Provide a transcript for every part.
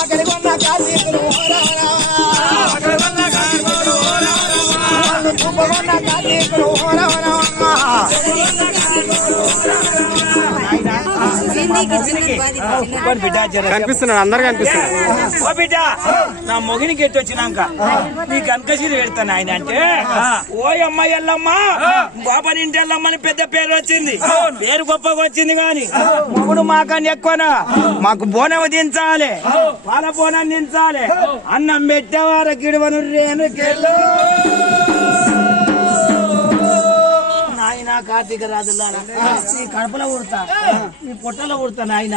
ఆకలి కొన్న కార్తీకులు తుప్పగొన్న కార్తీకులు కనిపిస్తున్నాడు, అందరు కనిపిస్తున్నాడు. ఓ బిడ్డ, నా మొగినికి ఎట్టి వచ్చినాక నీ కనకశీరి పెడతాను ఆయన అంటే ఓ అమ్మాయి ఎల్లమ్మ బాబాని ఇంటి ఎల్లమ్మని పెద్ద పేరు వచ్చింది, పేరు గొప్పగా వచ్చింది. గాని మొగుడు మాకని ఎక్కువనా, మాకు బోనం దించాలి, పాల బోనం దించాలి, అన్నం పెట్టేవారు గిడవను రేను నాయన కార్తీక రాజులారా, నీ కడుపులో ఉడతా నీ పొట్టలో ఉడతా నాయన,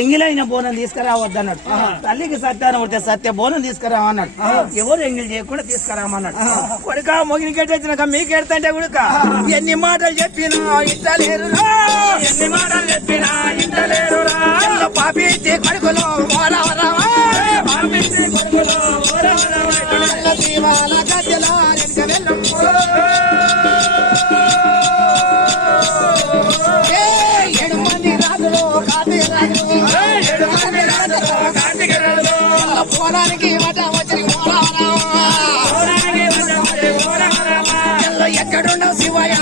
ఎంగిలైన బోనం తీసుకురావద్దన్నాడు. తల్లికి సత్యాన్ని ఉడితే సత్య బోనం తీసుకురావన్నాడు. ఎవరు ఎంగిల్ చేయకుండా తీసుకురామన్నాడు. కొడుక మొగిని కెట్టొచ్చినాక మీకెడతంటే ఉడక ఎన్ని మాటలు చెప్పినా ఇంటలేరు, ఎన్ని మాటలు చెప్పినా ఇంటలేరు. పాపి కొడుకులో పోరానికి ఎక్కడున్నావు శివయ్య,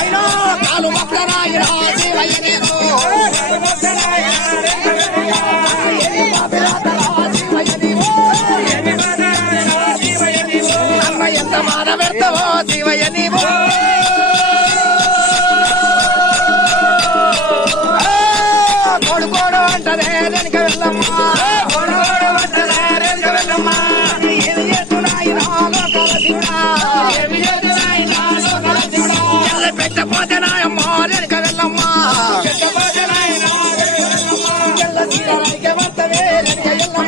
అయినా కాలు మొక్కరాయిరా శివయ్య నేను, అమ్మ ఎంత మాట పెడతావో శివయ్య నీవు. కొడుకోడు అంటదే వెనుక వెళ్ళమ్మా, కొడుకోడు అంటదే వెనుక వెళ్ళమ్మా. ఏమి చేస్తున్నాయినా లోకాల శివుడా, ఏమి చేస్తున్నాయినా లోకాల శివుడా. పెట్టపోతే నాయమ్మ వెనుక వెళ్ళమ్మా, పెట్టపోతే నాయన ఎల్ల తీరాయికే వస్తవే వెనుక వెళ్ళమ్మా.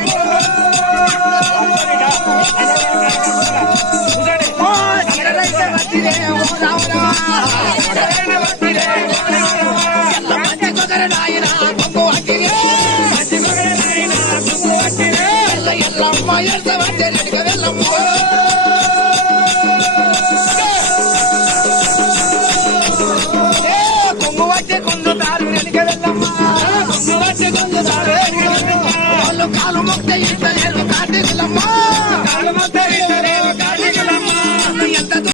తీరైతే వస్తిరే ఓ రావురా, ఎల్ల మంచి కుదర నాయన కొంగు అట్టిరే, ఎల్లమ్మ ఎడసబట్టే వెనుక వెళ్ళమ్మ. కొంగు వచ్చే కుందుతారు వెనుక వెళ్ళమ్మ, కొంగు వచ్చే కుందుతారు వాళ్ళు కాలు మొక్త ఇంటలేరు కార్తీకులమ్మ.